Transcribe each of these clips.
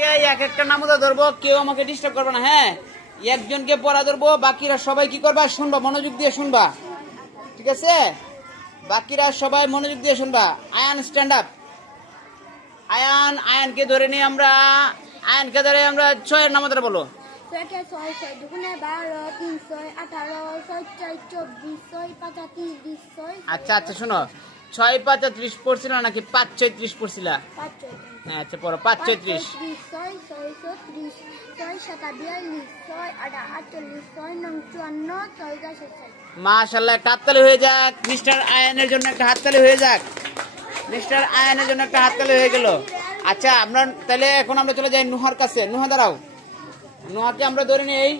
এক একটা নামতা ধরবো, কেউ আমাকে ডিস্টার্ব করবে না। হ্যাঁ, একজনকে পড়া ধরবো, বাকিরা সবাই কি করবা, শুনবা, মনোযোগ দিয়ে শুনবা, ঠিক আছে? বাকিরা সবাই মনোযোগ দিয়ে শুনবা। Ayaan stand up. আয়ানকে ধরে নিয়ে আমরা, আয়ানকে ধরে আমরা 6 এর নামতা বলো। 6 কে 6, 6 দুগুণে 12, 3 6 18, 6 4 24, 6 5 30, 6। আচ্ছা আচ্ছা শোনো, 6 5 30 পড়ছিল নাকি 5 6 30 পড়ছিলা? 5 6। হ্যাঁ আচ্ছা পড়ো 5 6 30। 6 6 30, 6 7 42, 6 8 48, 6 9 54, 6 10 60। মাশাআল্লাহ, একটা হাততালি হয়ে যাক মিস্টার আয়ানের জন্য, একটা হাততালি হয়ে যাক মিস্টার আয়ানের জন্য, একটা হাততালি হয়ে গেল। আচ্ছা আমরা তাহলে এখন আমরা চলে যাই নুহার কাছে। নুহা দাঁড়াও, নুহাকে আমরা ধরে নেই।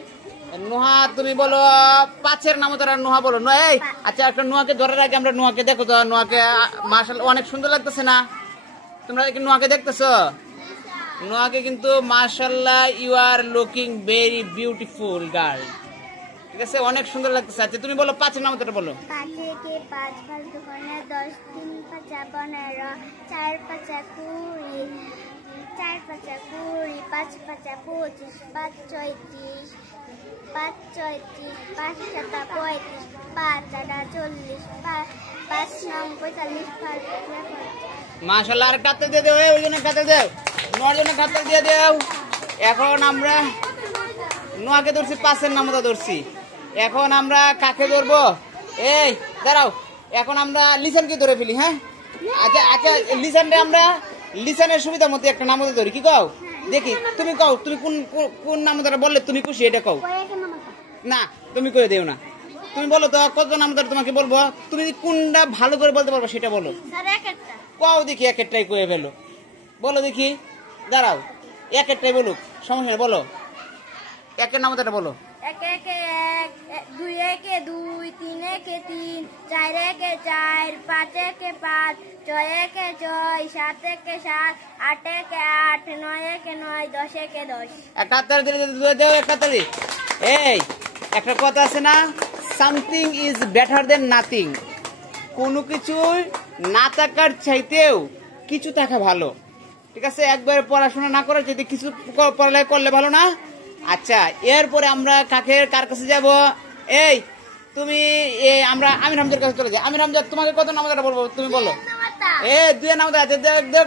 নুহা তুমি বলো 5 এর নামতা। নুহা বলো নয়। আচ্ছা একটা নুহাকে ধরার আগে আমরা নুহাকে দেখো তো। নুহাকে মাশাআল্লাহ অনেক সুন্দর লাগতেছে না? তোমরা কি নুহাকে দেখতেছো? নুহাকে কিন্তু মাশাআল্লাহ you are looking very beautiful girl, ঠিক আছে? অনেক সুন্দর লাগতেছে। আচ্ছা তুমি বলো 5 এর নামটা বলো। 5 কে 5, 5 দুগুণে 10, 3 5 15, 4 5 20, 4 5 20, 5 5 25, 5 6 30, 5 6 30, 5 7 35, 5 8 40, 5 9 45, 5 মাশাআল্লাহ আর কাটতে দিয়ে দাও, ওই জন্য কাটতে দাও, নোয়ার জন্য কাটতে দিয়ে দাও। এখন আমরা নোয়াকে ধরছি, 5 এর নামটা ধরছি। এখন আমরা কাকে ধরবো? এই দাঁড়াও, এখন আমরা লিসনকে ধরে ফেলি। হ্যাঁ আচ্ছা আচ্ছা, লিসনরে আমরা লিসনের সুবিধা মতো একটা নামতা ধরি, কি কও? দেখি তুমি কও, তুমি কোন কোন নামটা বললে তুমি খুশি, এটা কও। না তুমি করে দিও না, তুমি বলো তো কত নামটা তোমাকে বলবো, তুমি কোনটা ভালো করে বলতে পারবো সেটা বলো। কও দেখি, এক একটাই কয়ে ফেলো, বলো দেখি। দাঁড়াও, এক একটাই বলুক, সমস্যা নেই, বলো একের নামটা বলো। 1 1 1, 2 1 2, 3 1 3, 4 1 4, 5 1 5, 6 1 6, 7 1 7, 8 1 8, 9 1 9, 10 1 10। একটা হাততালি দিয়ে দেও, একটা হাততালি। এই একটা কথা আছে না, something is better then nothing. কোনো কিছুই না থাকার চাইতেও কিছু থাকা ভালো, ঠিক আছে? একবার পড়াশোনা না করার চাইতে কিছু পড়ালেখা করলে ভালো না? আচ্ছা এরপরে আমরা কার কাছে যাব? এই তুমি আমরা আমির হামজার কাছে চলে যাই। আমির হামজা, তোমাকে কত নামটা বলবো, তুমি বলো। 2 এর নামটা আছে,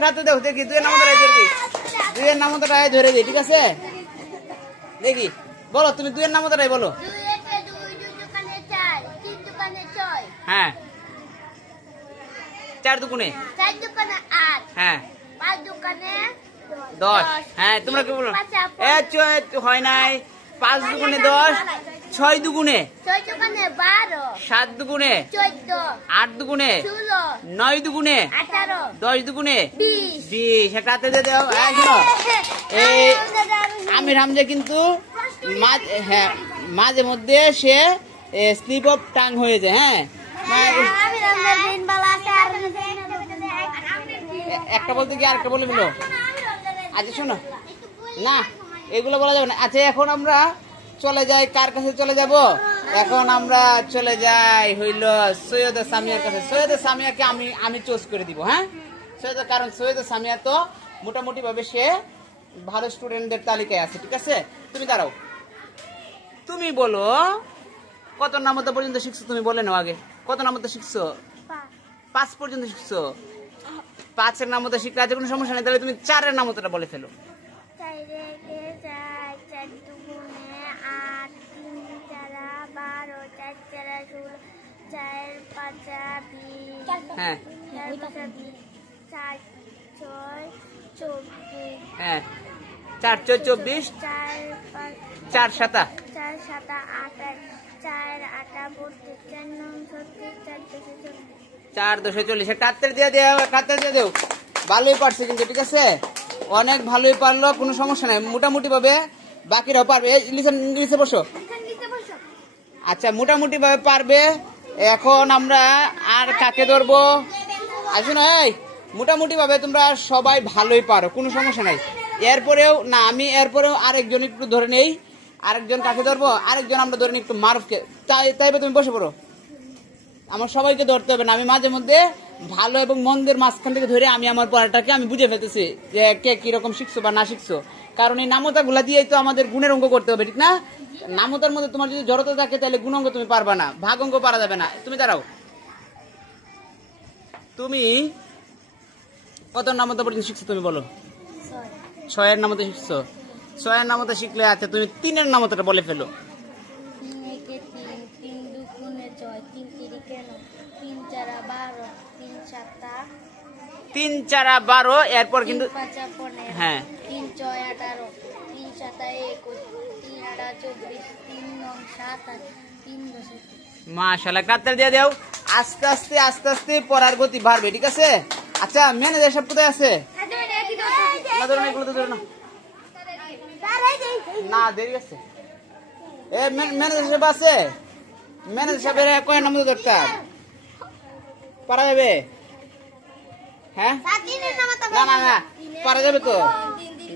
হাতে দেখো দেখি, 2 এর নামটা ধরে, 2 এর নামটা ধরে দিই, ঠিক আছে? দেখি বলো, তুমি 2 এর নামটাই বলো। 2 1 2, 2 দুগুণে 4, 3 দুগুণে 6, হ্যাঁ 4 দুগুণে 4 দুগুণে 8, হ্যাঁ 5 দুগুণে 10। হ্যাঁ তোমরা কি বলো? হয় নাই। 5 দুগুণে 10, 6 দুগুণে 6 দুগুণে 12, 7 দুগুণে 14, 8 দুগুণে 16, 9 দুগুণে 18, 10 দুগুণে 20। 20। একটা হাতে দিয়ে দাও। হ্যাঁ শোনো, এই আমির হামজা কিন্তু মাঝে মধ্যে সে স্লিপ অফ টাং হয়ে যায়। হ্যাঁ একটা বলতে কি আরেকটা বলে ফেলো। আচ্ছা শোনো, না এগুলো বলা যাবে না। আচ্ছা এখন আমরা চলে যাই, কার কাছে চলে যাব? এখন আমরা চলে যাই হইল সৈয়দা সামিয়ার কাছে। সৈয়দা সামিয়াকে আমি চুজ করে দিব। হ্যাঁ কারণ সৈয়দা সামিয়া তো মোটামুটি ভাবে সে ভালো স্টুডেন্টদের তালিকায় আছে, ঠিক আছে? তুমি দাঁড়াও, তুমি বলো কত নামতা পর্যন্ত শিখছো, তুমি বলে নাও আগে। কত নামতা শিখছো? 5 পর্যন্ত শিখছো। 5 এর নামতা শিখলে আছে, কোনো সমস্যা নেই। তাহলে তুমি 4 এর নামতাটা বলে ফেলো। 4 4, 4 দুগুণে 8, 3 4 12, 4 4 16, 4 5 20, হ্যাঁ 4 5 20, 4 6 24, হ্যাঁ 4 4 24, 4 5 4 7 4 7 8, 4 8 32, 4 9 36, 4 10 40। 4 10 40। একটা হাততালি দিয়ে দাও, একটা হাততালি দিয়ে দাও। ভালোই পারছে কিন্তু, ঠিক আছে? অনেক ভালোই পারলো, কোনো সমস্যা নাই। মোটামুটি ভাবে বাকিরাও পারবে। ইংলিশে বসো। আচ্ছা মোটামুটি ভাবে পারবে। এখন আমরা আর কাকে ধরবো? আসুন, এই মোটামুটি ভাবে তোমরা সবাই ভালোই পারো, কোনো সমস্যা নাই। এরপরেও আরেকজন একটু ধরে নেই। আরেকজন কাকে ধরবো? আরেকজন আমরা ধরে নিই একটু মারুফকে। তাইবে তুমি বসে পড়ো। আমার সবাইকে ধরতে হবে না, আমি মাঝে মধ্যে ভালো এবং মন্দের মাঝখান থেকে ধরে আমি আমার পড়াটাকে আমি বুঝে ফেলতেছি যে কে কিরকম শিখছো বা না শিখছো। কারণ এই নামতা গুলা দিয়েই তো আমাদের গুণের অঙ্ক করতে হবে, ঠিক না? নামতার মধ্যে তোমার যদি জড়তা থাকে তাহলে গুণ অঙ্ক তুমি পারবা না, ভাগ অঙ্ক পারা যাবে না। তুমি দাঁড়াও, তুমি কত নামতা পর্যন্ত শিখছো তুমি বলো? 6 এর নামতা শিখছো। 6 এর নামতা শিখলে আচ্ছা তুমি 3 এর নামতাটা বলে ফেলো। 3 একে 3, 3 দুগুণে 6, 3 তিরিকে 9, 3 চারা 12, 3 সাতা 3 4 12 এরপর কিন্তু 3 পাঁচা 15, হ্যাঁ 3 ছয় 18, 3 সাতা 21, 3 আটা 24, 3 নং 27, 3 10। মাশাআল্লাহ, কাতার দিয়ে দাও। আস্তে আস্তে আস্তে আস্তে পড়ার গতি বাড়বে, ঠিক আছে? আচ্ছা ম্যানেজার সব কোথায় আছে? না ধরো না, এগুলো তো ধরো না, না দেরি আছে। এ ম্যানেজার সাহেব আছে? ম্যানেজার সাহেবের কয় নাম্বার দরকার? পারা যাবে? হ্যাঁ না না না পারা যাবে তো,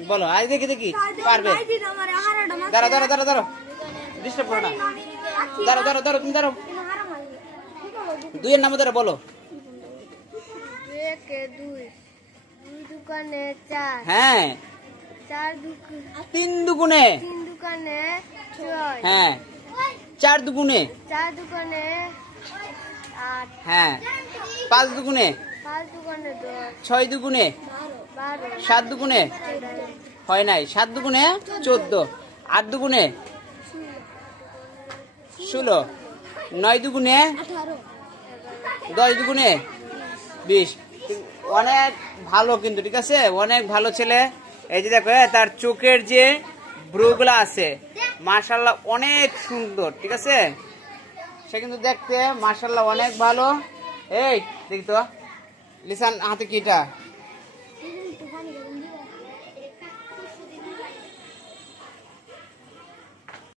বলো আজ দেখি দেখি পারবে। দাঁড়া দাঁড়া দাঁড়া দাঁড়ো, ডিস্টার্ব করো না, দাঁড়ো দাঁড়ো দাঁড়ো, তুমি দাঁড়ো। 2 এর নাম্বার দাঁড়া বলো। 2 একে 2, 2 দুগুণে 4, হ্যাঁ 4 দুগুণে 3 দুগুণে 3 দুগুণে 6, হ্যাঁ 4 দুগুণে 4 দুগুণে 8, হ্যাঁ 5 দুগুণে 5 দুগুণে 10, 6 দুগুণে 12, 7 দুগুণে হয় নাই, 7 দুগুণে 14, 8 দুগুণে 16, 9 দুগুণে 10 দুগুণে 20। অনেক ভালো কিন্তু, ঠিক আছে? অনেক ভালো ছেলে। এই যে দেখো তার চোখের যে ব্রুগুলা আছে মাশাআল্লাহ অনেক সুন্দর, ঠিক আছে? সে কিন্তু দেখতে মাশাআল্লাহ অনেক ভালো। এই দেখি তো লিসান হাতে কিটা